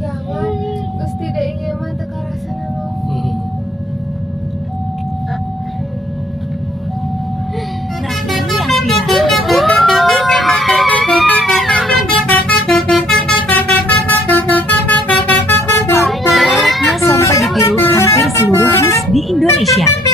jangan geus tidak ieu mah teu karasana lo. Nah ini yang viral. Menareknya sampai ditiru hampir seluruh Miss di Indonesia.